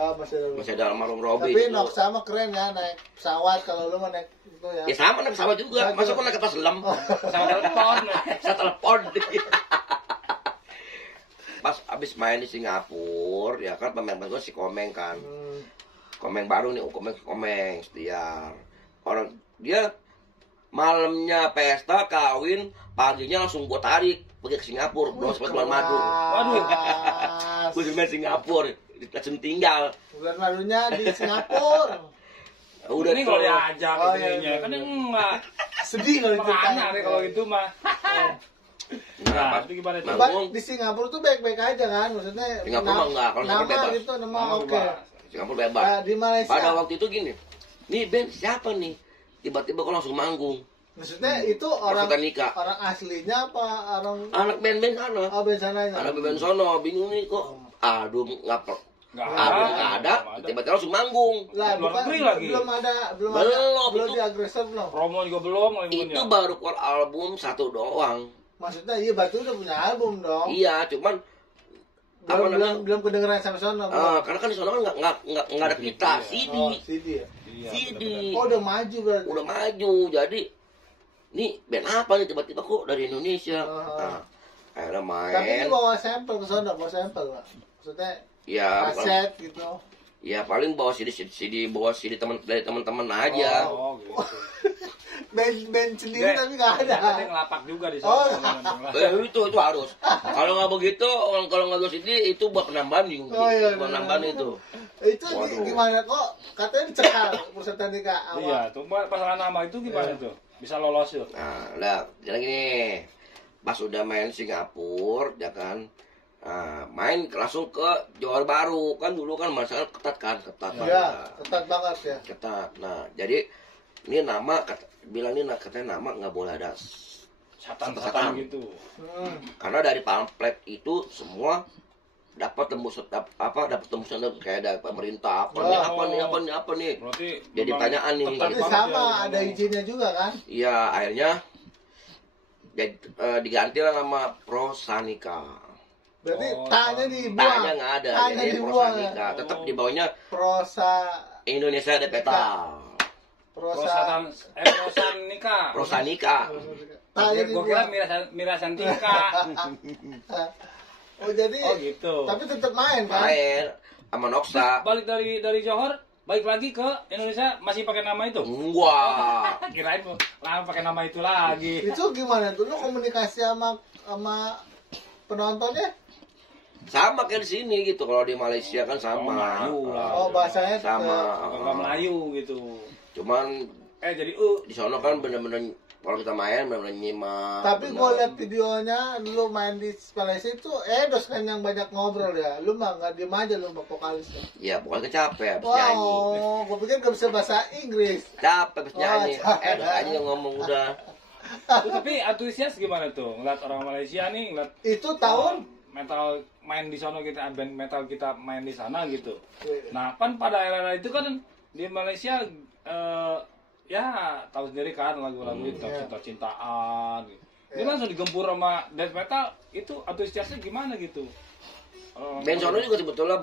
ada almarhum Robin. Tapi Noxa mah keren ya, naik pesawat. Kalau lu mah naik itu ya. Ya sama naik pesawat juga. Masa gua naik kertas lem. sama telepon. Saya telepon. Pas abis main di Singapura, ya kan pemain gue si Komeng kan. Komeng baru nih, Komeng Setiar. Orang dia malamnya pesta kawin, paginya langsung gue tarik pergi ke Singapura, belum sempat bulan madu. Waduh, gue juga Singapura, langsung tinggal. Bulan madunya di Singapura. Udah ini kalau diajak kan enggak sedih kalau itu kalau itu mah. Nah, itu gimana tuh? Di Singapura tuh baik-baik aja kan, maksudnya. Singapura enggak, kalau nama bebas. gitu, nama oke. Singapura bebas. Di Malaysia. Pada waktu itu gini, nih band siapa nih? Tiba-tiba kok langsung manggung. Maksudnya itu orang aslinya apa orang anak band-band sana? Oh, band sananya. Anak band sono, bingung nih kok. Aduh, nggak ada. Tiba-tiba langsung manggung. Lah, belum di agresor belum. Promo juga belum. Itu baru keluar album satu doang. Maksudnya iya Batu udah punya album dong. Iya, cuman belum kedengeran sampai sono. Karena kan di sono kan nggak ada pita CD. Oh, CD ya. CD. Oh, udah maju berarti. Udah maju. Jadi nih band apa nih tiba-tiba kok dari Indonesia. Nah, akhirnya main. Tapi ini bawa sampel ke sono, bawa sampel, Pak. Maksudnya ya, kaset gitu. Ya paling bawa CD dari teman-teman aja. Oh, gitu. band sendiri tapi nggak ada. Ada yang lapak juga di sana. Itu harus. Kalau nggak begitu, kalau nggak bawa CD itu buat penambahan juga. Penambahan itu. Itu gimana kok? Katanya dicekal peserta nikah awal. Iya, tuh masalah nama itu gimana tuh? Bisa lolos tuh. Nah, jadi gini. Pas udah main Singapura, ya kan. Main langsung ke Johor Baru kan dulu kan masalah ketat Iya, ketat banget ya. Ketat. Nah, jadi ini nama katanya nama nggak boleh ada setan gitu. Karena dari pamflet itu semua dapat tembusan kayak dari pemerintah apa nih. Berarti jadi pertanyaan nih. Tapi sama ada izinnya juga kan? Iya, akhirnya diganti lah nama Prosanika. Berarti tanya dibuang. Tanya nggak ada. Jadi Prosanika. Tetap di bawahnya Indonesia ada peta. Prosanika. Tanya gue kira Mirasantika. Oh jadi. Oh gitu. Tapi tetap main kan? Main sama Noxa. Balik dari Johor, balik lagi ke Indonesia masih pakai nama itu? Enggak. Kirain lah pakai nama itu lagi. Itu gimana tuh? Lu komunikasi sama penontonnya? sama kayak di sini gitu. Kalau di Malaysia kan sama. Melayu lah. Oh, bahasanya sama. Agak Melayu gitu. Cuman Jadi di sono kan bener-bener kalau kita main bener-bener nyimak. Tapi gue liat videonya lu main di Malaysia itu Edos kan yang banyak ngobrol ya. Lu mah nggak diem aja lu mah vokalisnya. Ya pokoknya capek habis nyanyi. Wow, gue pikir gak bisa bahasa Inggris. Capek habis nyanyi. capek. Aja yang ngomong udah. Tapi antusias gimana tuh? Ngeliat orang Malaysia nih, ngeliat Itu tahun metal main di sana, kita band metal kita main di sana gitu. Nah kan pada era itu kan di Malaysia ya tahu sendiri kan lagu-lagu itu cinta-cintaan gitu. Dia langsung digempur sama death metal, itu antusiasnya gimana gitu? Band sono juga sebetulnya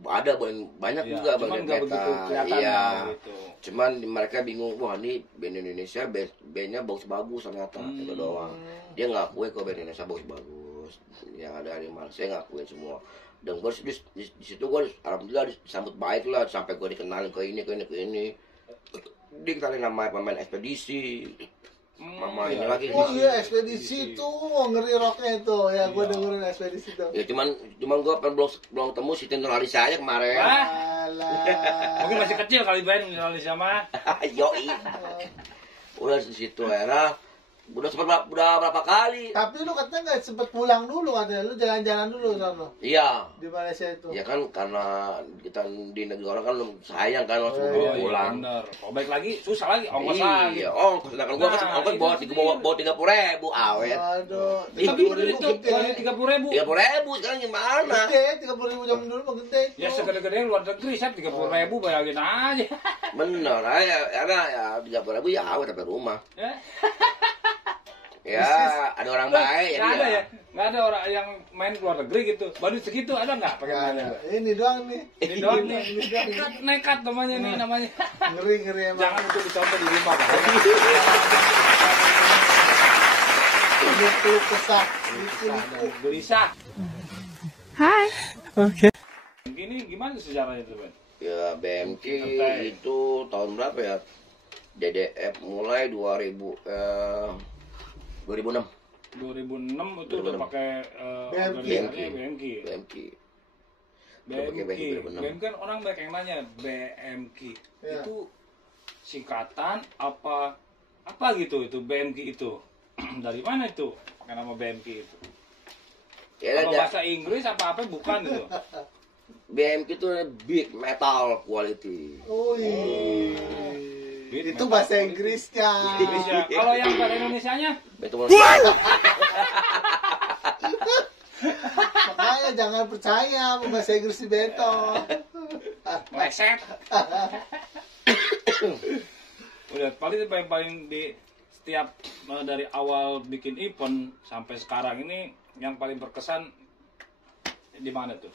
ada banyak Ya, juga cuman band nggak begitu metal. kelihatan Iya. lah, gitu. Cuman mereka bingung, wah ini band Indonesia bandnya bagus-bagus ternyata itu doang. Dia ngakuin kok band Indonesia bagus-bagus. Yang ada di Malaysia ngakuin semua. Dan gue di situ gue alhamdulillah disambut baik lah sampai gue dikenalin ke ini. Dikenalin nama pemain ekspedisi. Mama ini lagi. Oh iya, ekspedisi itu ngeri rocknya itu ya, gue dengerin ekspedisi itu. Ya cuman gue belum ketemu si Tinto Alisa aja kemarin. Alah. Mungkin masih kecil kali band Indonesia mah. Yoi. Udah di situ era. Udah berapa kali. Tapi lu katanya nggak sempet pulang dulu katanya, lu jalan-jalan dulu sana Iya. di Malaysia itu. Ya kan karena kita di negara kan lu sayang kan langsung Oh, pulang. bener. Kalau baik lagi susah lagi ongkos lagi. Iya, sedangkan gua kan Nah, ongkos itu bawa 30.000 awet. Aduh, Tapi itu kali 30.000. 30.000 sekarang gimana? Gede, 30.000 zaman dulu mah gede itu. Ya segede-gede luar negeri saya 30.000 bayangin aja. Bener, ya 30.000 ya awet sampai rumah. Ya. Ya, ada orang baik Nggak ada ya. ya? Nggak ada orang yang main keluar negeri gitu. Baru segitu ada nggak pakai Nggak nanya? ada. Ini doang nih. Ini doang nih. Nekat namanya nih namanya. Ngeri emang. Jangan untuk dicontoh di rumah Pak. Ini keluh kesah. Itu Gelisah. Hai. Ini gimana sejarahnya tuh, Ben? Ya, BMK Santai. itu tahun berapa ya? DDF mulai 2006. 2006 itu udah 2006. pakai BMK. BMK. BMK. Udah pakai BMK. BMK 2006. BMK kan orang banyak yang nanya BMK Ya. itu singkatan apa gitu itu BMK itu dari mana itu pakai nama BMK itu? Ya, Kalau ada bahasa Inggris apa bukan itu? BMK itu big metal quality. Oh iya. Beat Itu metal bahasa quality. Inggrisnya. Indonesia. Kalau yang bahasa Indonesianya Betul. Makanya jangan percaya sama bahasa Inggris si Beto. meleset. Udah paling di setiap dari awal bikin event sampai sekarang ini yang paling berkesan di mana tuh?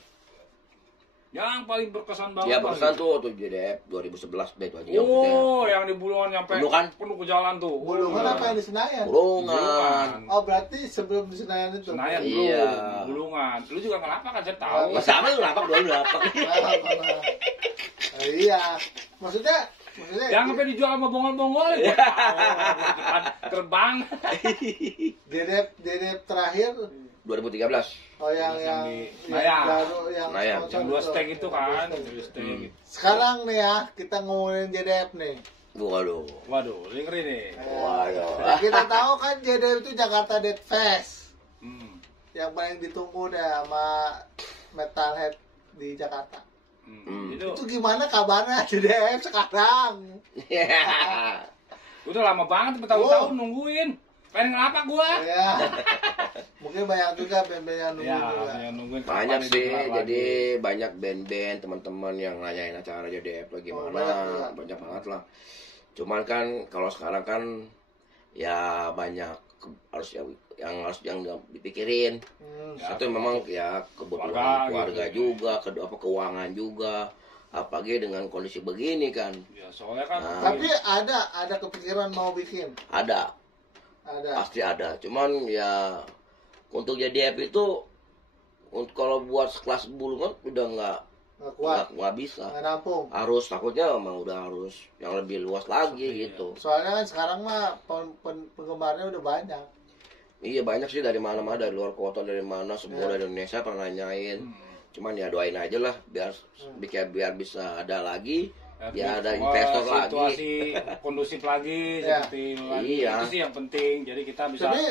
Yang paling berkesan banget. Ya Pak, berkesan gitu. tuh JDF 2011 deh itu aja. Oh, yang di Bulungan nyampe Penuh kan? penuh ke jalan tuh. Bulungan apa yang di Senayan? Bulungan. Oh berarti sebelum di Senayan itu. Senayan bro, Iya. Bulungan. Lu juga ngelapak kan saya tahu. Mas sama lu lapak dulu lapak. Iya. Maksudnya Yang sampai dijual sama bongol-bongol ya. Tahu, terbang. Dedep terakhir 2013. oh yang di yang Senayan. baru yang Senayan. sponsor Yang dua itu. steak itu kan, dua steak gitu. Sekarang nih ya kita ngomongin JDF nih. Waduh. Waduh, dengerin nih. Waduh. Kita tahu kan JDF itu Jakarta Death Fest Hmm. yang paling ditunggu deh sama metalhead di Jakarta. Itu Itu gimana kabarnya JDF sekarang? udah lama banget bertahun-tahun nungguin. Pengen ngelapak gua. Ya. Mungkin banyak juga band-band yang nunggu Ya, juga. yang nungguin Banyak kapan sih, digelar lagi. jadi banyak band-band teman-teman yang nanyain acara JDF lagi Oh, gimana, banyak. banyak banget lah. Cuman kan kalau sekarang kan ya banyak harus yang dipikirin. Satu memang ya kebutuhan keluarga gitu. juga, keuangan juga, apalagi dengan kondisi begini kan. Ya, soalnya kan Tapi ada kepikiran mau bikin. Ada, Ada. pasti ada. Cuman ya untuk JDF itu kalau buat kelas Bulungan udah Nggak kuat. nggak bisa. Nggak nampung. Harus takutnya emang udah harus yang lebih luas lagi gitu. Soalnya kan sekarang mah penggemarnya udah banyak. Iya banyak sih dari mana-mana, dari luar kota, dari mana, semua dari Indonesia pernah nanyain. Cuman ya doain aja lah biar bisa ada lagi, biar ada investor lagi. Situasi kondusif lagi seperti lagi. Iya. Itu sih yang penting. Jadi kita bisa. Tapi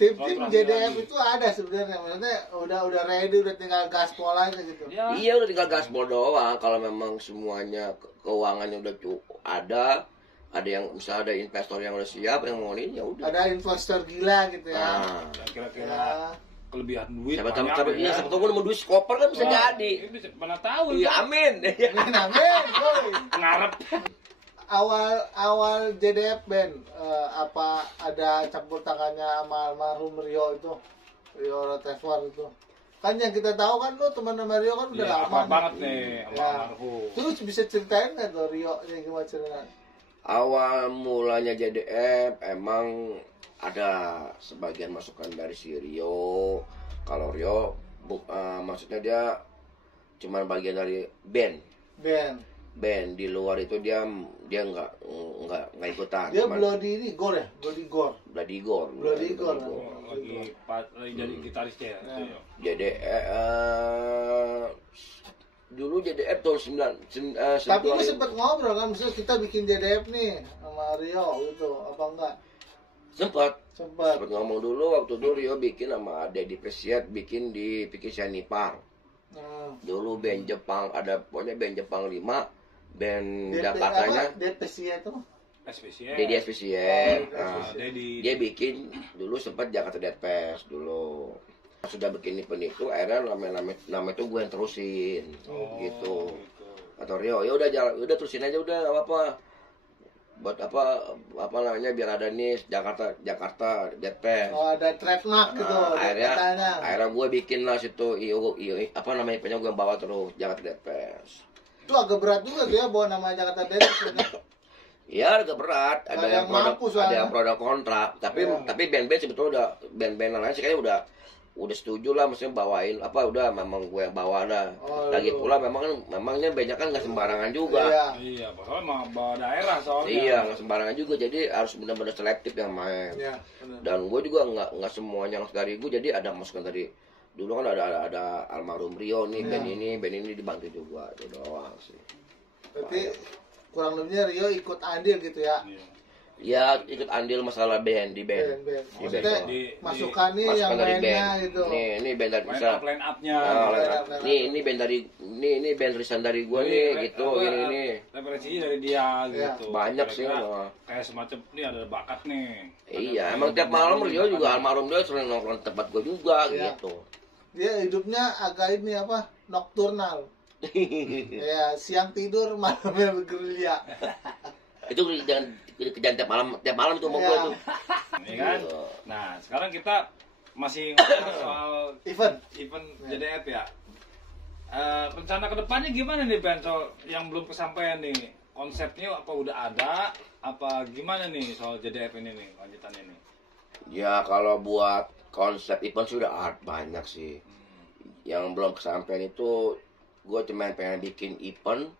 tim-tim kontrasi JDF lagi. itu ada sebenarnya, maksudnya udah ready, udah tinggal gaspol aja gitu. Ya. Iya udah tinggal gaspol doang. Kalau memang semuanya keuangannya udah cukup ada yang misalnya ada investor yang udah siap yang mau ini ya udah. Ada investor gila gitu ya. Nah, Dan kira-kira Ya. kelebihan duit siapa banyak tahu ya. siapa tahu gue mau duit koper kan bisa Wah, jadi. ini bisa mana tahu Iya ya. amin. Amin, boy. Ngarep. Awal JDF band apa ada campur tangannya sama almarhum Rio itu, Rio Roteswar itu. Kan yang kita tahu kan lu teman sama Rio kan udah Iya, lama akrab banget nih. nih sama Ya. almarhum. Terus bisa ceritain nggak tuh Rio nya gimana ceritanya? Awal mulanya JDF emang ada sebagian masukan dari si Rio. Kalau Rio maksudnya dia cuma bagian dari band di luar itu dia nggak ikutan. Dia Cuman Bloody Gore ya, Bloody Gore. Bloody Gore. Bloody Gore. Lagi jadi gitaris ya. Ya. Jadi dulu JDF tahun 9 Tapi lu sempet ngobrol kan, maksudnya kita bikin JDF nih sama Rio gitu, apa enggak? sempat Sempet. ngomong dulu waktu dulu Rio bikin sama Dedi Presiat bikin di Pikisya Nipar. Dulu band Jepang ada pokoknya band Jepang 5, band Jakartanya DPC itu. SPCS. Dedi SPCN. Dedi. Dia bikin dulu sempat Jakarta Dead Fest dulu. Sudah bikin event itu akhirnya nama itu gue yang terusin gitu. Atau Rio ya udah terusin aja udah nggak apa-apa. Buat apa namanya biar ada nih Jakarta Dead Fest. Oh, ada trademark gitu. Akhirnya gue bikin lah situ IO apa namanya punya gue bawa terus Jakarta Dead Fest. Itu agak berat juga dia bawa nama Jakarta Dead Fest. Iya agak berat, ada yang produk kontrak, tapi Ya. tapi band-band sebetulnya udah band-band lain sih kayaknya udah setuju lah, maksudnya bawain udah memang gue yang bawa dah. Lagi pula memangnya bandnya kan nggak sembarangan juga. Iya, bahkan emang bawa daerah soalnya. Iya nggak sembarangan juga, jadi harus benar-benar selektif yang main. Iya, Dan gue juga nggak semuanya langsung dari gue, jadi ada masukan dari dulu kan ada almarhum Rio nih band ini dibantu juga itu doang sih. Berarti kurang lebihnya Rio ikut andil gitu ya. Ya ikut andil masalah band di band. Maksudnya masukan nih yang Masukan dari mainnya band. gitu. Nih band dari Line up-nya. ini band dari ini band risan dari gua nih gitu ini. Referensinya dari dia gitu. Banyak sih. Kayak semacam ini ada bakat nih. Iya, emang tiap malam Rio juga almarhum dia sering nongkrong tempat gua juga gitu. Dia hidupnya agak ini apa? Nokturnal. Ya, siang tidur, malamnya bergerilya. Itu jangan kerjaan tiap malam itu mau gua tuh. Ini kan. Nah, sekarang kita masih ngomong soal Event JDF ya. Rencana kedepannya gimana nih Ben? Soal yang belum kesampaian nih. Konsepnya apa udah ada? Apa gimana nih soal JDF ini nih lanjutannya nih? Ya kalau buat konsep event sudah banyak sih. Yang belum kesampaian itu gue cuma pengen bikin event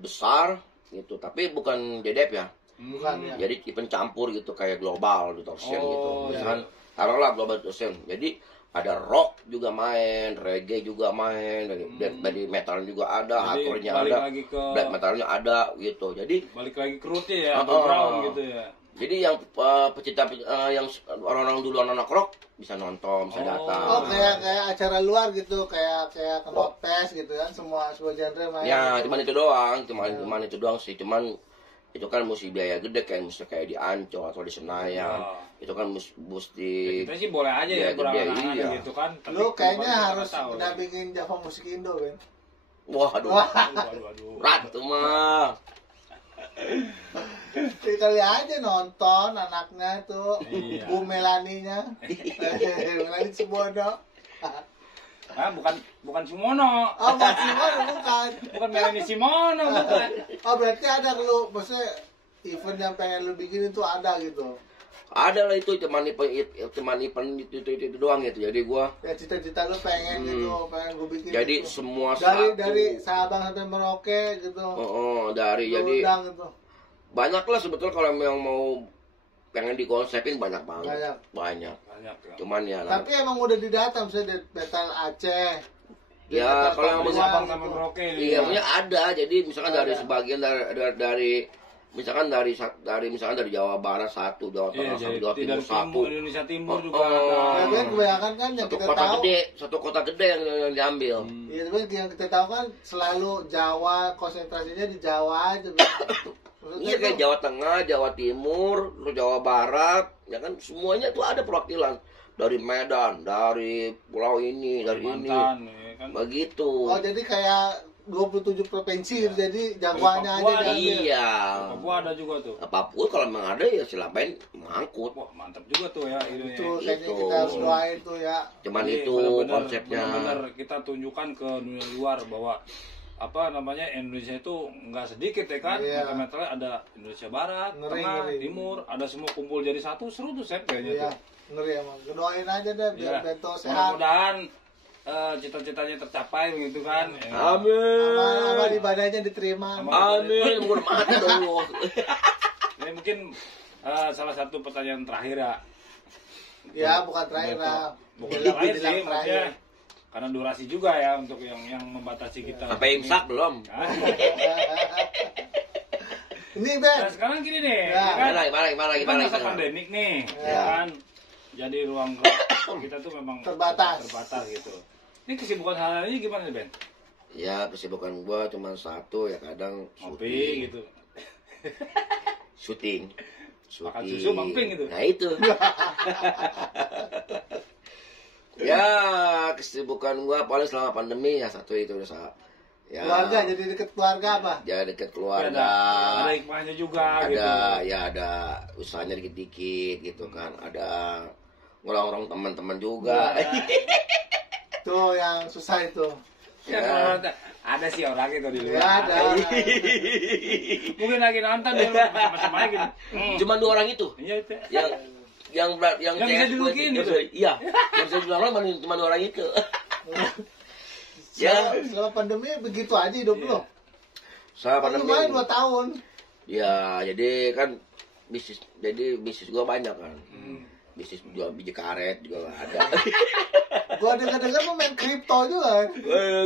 besar gitu, tapi bukan JDF ya. bukan ya. Jadi event campur gitu kayak global gitu, gitu. Misalkan taruhlah global ocean. Jadi ada rock juga main, reggae juga main, dari metal juga ada, hardcore-nya ada, black metalnya ada gitu. Jadi balik lagi ke rootnya ya, underground gitu ya. Jadi yang pecinta yang orang-orang dulu anak rock bisa nonton, bisa datang. Oh, kayak acara luar gitu, kayak Knopfest gitu kan, semua genre main. Ya, gitu. cuman itu doang, cuman itu doang sih. Cuman itu kan mesti biaya gede kan, mesti kayak di Ancol atau di Senayan. Itu kan mesti Ya, kita sih boleh aja ya berangan-angan gitu kan. Lu kayaknya harus mendampingin Java Musik Indo, Ben. Waduh. Berat tuh mah. Kali aja nonton anaknya tuh, Bu Melaninya. Melani Subono. Ah, bukan Simono. Oh, bukan Simono, bukan. Bukan Melani Simono, bukan. Oh, berarti ada lu, maksudnya event yang pengen lu bikin itu ada gitu. Ada lah itu cuman event itu doang gitu. Jadi gua Ya cita-cita lu pengen gitu, pengen gua bikin. jadi gitu. semua satu. Dari Sabang sampai Merauke gitu. Dari Lu jadi undang gitu. banyak lah sebetulnya kalau yang mau pengen dikonsepin banyak banget. Banyak. Banyak ya. Cuman ya Tapi emang udah didata, misalnya death metal Aceh. ya kalau yang Abang Papua sama gitu. Merauke nih. iya punya ada. Jadi misalkan dari Ada. sebagian misalkan dari Jawa Barat satu, Jawa Iya, Tengah satu, jadi Jawa Timur dari satu. Indonesia Timur juga Oh. ada. Ya, kan kebanyakan kan yang Satu kita kota tahu. gede, satu kota gede yang diambil. Iya, tapi yang kita tahu kan selalu Jawa, konsentrasinya di Jawa aja. Maksudnya Iya kayak tuh, Jawa Tengah, Jawa Timur, terus Jawa Barat, ya kan semuanya tuh ada perwakilan dari Medan, dari pulau ini, dari Kalimantan, ini, ya kan. begitu. oh jadi kayak 27 provinsi jadi jagoannya aja Papua ada. diambil. Iya. Papua ada juga tuh. Papua kalau memang ada ya silapain mangkut. Wah, mantap juga tuh ya Itu idenya. kayaknya Itu. kita harus doain tuh ya. Cuman Jadi itu benar-benar- konsepnya. benar-benar kita tunjukkan ke dunia luar bahwa apa namanya Indonesia itu nggak sedikit ya kan. Iya. Metal-metalnya ada Indonesia Barat, Ngeri, Tengah, ngeri. Timur, ada semua kumpul jadi satu, seru tuh set kayaknya Iya, tuh. ngeri emang. Doain aja deh biar Iya. Bento sehat. Mudah-mudahan cita-citanya tercapai begitu kan. Amin. Amal ibadahnya diterima. Amin. Bukan mati dong. Ini mungkin salah satu pertanyaan terakhir ya. Ya, bukan terakhir lah. Bukan Bilang- terakhir bilang sih, maksudnya karena durasi juga ya untuk yang membatasi kita. Sampai imsak belum? Nah, Ini nah, Ben. sekarang gini nih, Ya. ya kan? Gimana Kita masa pandemik nih, Ya. ya kan? Jadi ruang gerak kita tuh memang Terbatas. gitu. Ini kesibukan hari ini gimana nih Ben? Ya kesibukan gua cuma satu ya kadang Ngopi gitu. syuting. Makan susu Bang Ping gitu. Nah itu. Ya kesibukan gua paling selama pandemi ya satu itu ya. Keluarga, jadi deket keluarga apa? Ya dekat Tapi keluarga. ada hikmahnya juga gitu. Ada usahanya dikit-dikit gitu kan. Ada ngorong-ngorong teman-teman juga. Tuh yang susah itu. Ya, kalau ada sih orang itu di Ya luar. ada. Mungkin lagi nonton dia macam-macam aja gitu. Cuma 2 orang itu. Iya itu. Yang Yang bisa dilukin gitu. Iya. Yang bisa dilukin cuma 2 orang itu. Ya. Selama pandemi begitu aja hidup Iya. lo. Saya Kan lumayan 2 tahun. Ya, jadi kan bisnis gua banyak kan. Bisnis jual biji karet juga ada. Gua dengar-dengar lo main kripto juga.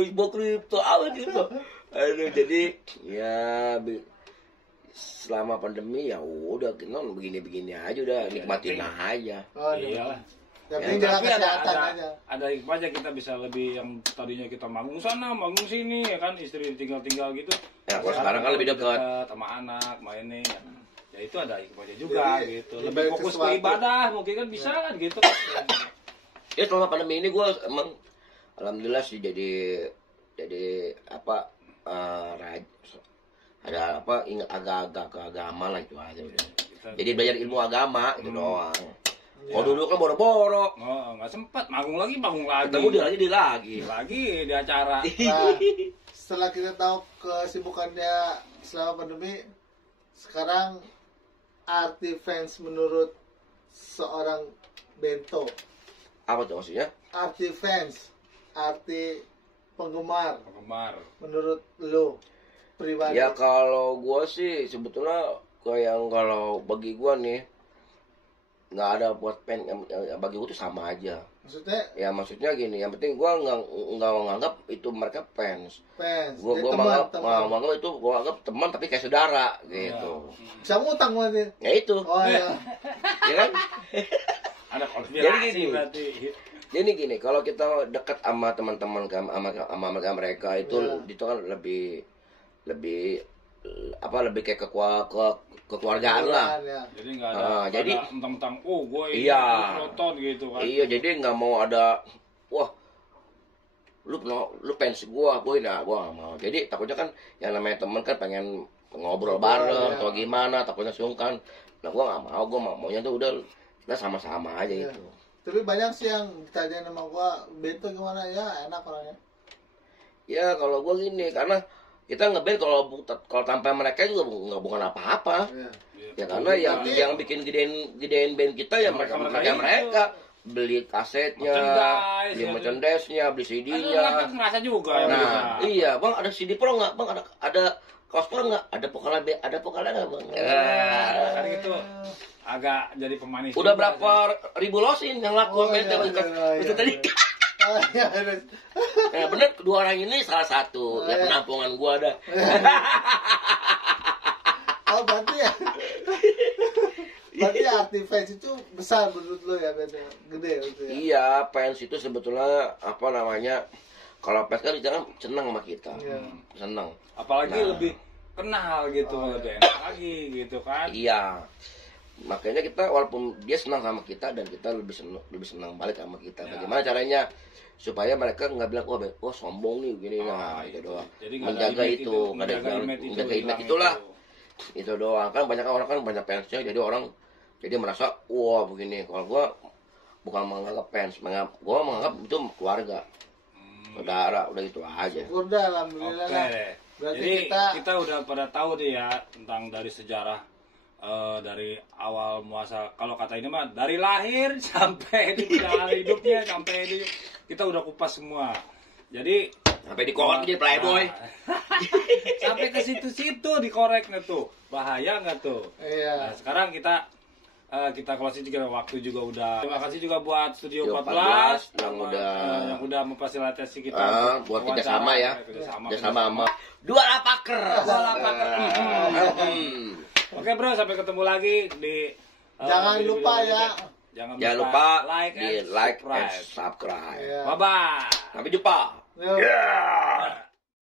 Bawa kripto apa gitu. Aduh, jadi ya selama pandemi ya udah kita begini-begini aja udah nikmatin aja. Oh, Iyalah. yang penting jaga Tapi kesehatan aja. ada hikmahnya kita bisa lebih yang tadinya kita manggung sana, manggung sini ya kan istri tinggal-tinggal gitu. Ya, kalau sekarang kan lebih dekat. sama anak mainin ya itu ada hikmahnya juga Jadi, gitu. lebih Lebih fokus sesuatu. ke ibadah mungkin kan bisa kan gitu. Ya selama pandemi ini gue emang alhamdulillah sih jadi apa ada apa ingat agak-agak ke agama lah itu aja udah. Jadi belajar ilmu agama itu doang. Kalau dulu kan boro-boro. Oh, nggak sempat manggung lagi. Ketemu dia lagi. Lagi di acara. Nah, setelah kita tahu kesibukannya selama pandemi, sekarang arti fans menurut seorang Bento. Apa tuh maksudnya? Arti fans, arti penggemar Penggemar. menurut lo pribadi. Ya kalau gue sih sebetulnya kalau bagi gue nih nggak ada buat pen bagi gue tuh sama aja. Maksudnya Ya maksudnya gini, yang penting gue nggak menganggap itu mereka fans. fans, Gue jadi menganggap itu gue anggap teman tapi kayak saudara gitu. Bisa ngutang berarti. Ya itu, Oh ya. ya kan? Ada Jadi konspirasi gini. berarti. Jadi gini, kalau kita dekat sama teman-teman sama mereka itu Ya. itu kan lebih lebih kayak kekeluargaan lah. Ya. Jadi nggak ada, Ah, nggak jadi- ada mentang-mentang gue ini Iya. nonton gitu kan. Iya, jadi nggak mau ada wah lu fans gua nggak mau. Jadi takutnya kan yang namanya temen kan pengen ngobrol bareng Iya. atau gimana, takutnya sungkan. Nah gua nggak mau, gua maunya tuh udah kita sama-sama aja Iya. gitu. Tapi banyak sih yang ditanya sama gua, Bento gimana ya, enak orangnya. Ya kalau gua gini, karena kita ngeband kalau tanpa mereka juga bukan apa-apa. Iya. Ya karena yang bikin gedein band kita ya mereka beli kasetnya, Merchandise, beli ya. merchandise-nya, beli Ada CD-nya. ngerasa juga ya. Nah, bisa. iya bang, ada CD Pro nggak bang? Ada Kospor nggak? Ada pokala nggak bang? Kan itu agak jadi pemanis. Udah juga, berapa ribu losin yang laku iya, itu tadi? Iya, Ya bener, kedua orang ini salah satu ya penampungan gua ada. oh berarti ya. Berarti arti fans itu besar menurut lo ya, Ben? Gede gitu ya. Iya, fans itu sebetulnya apa namanya? Kalau fans kan jangan senang sama kita, Iya. senang. apalagi Nah. lebih kenal gitu, lebih enak lagi gitu kan. Iya, makanya kita walaupun dia senang sama kita dan kita lebih senang balik sama kita. Ya. Bagaimana caranya supaya mereka nggak bilang oh sombong nih gini nah itu doang. Jadi nggak ada Menjaga image itu, nggak ada menjaga image hilang itulah. itu. Itu doang kan banyak orang kan banyak fansnya jadi orang jadi merasa wah begini. Kalau gua bukan menganggap fans, gua menganggap itu keluarga, saudara, udah itu aja. Syukur dah, alhamdulillah. Oke lah. deh. Berarti Jadi kita- kita udah pada tahu deh ya tentang dari sejarah dari awal muasal. Kalau kata ini mah dari lahir sampai di perjalanan hidupnya sampai di kita udah kupas semua. Jadi Sampai dikorek jadi playboy. sampai ke situ-situ dikoreknya tuh. Bahaya nggak tuh? Iya. Nah, sekarang kita closing juga, waktu juga udah. Terima kasih juga buat Studio Studio 14 yang sama, udah- yang udah memfasilitasi kita Buat wawancara, kerjasama ya, kerjasama sama dua lapaker. Oke bro, sampai ketemu lagi di Jangan video-video lupa ya. berikutnya. Jangan lupa like di and like subscribe. and subscribe. Iya. Bye bye. Sampai jumpa. Yuk. Yeah.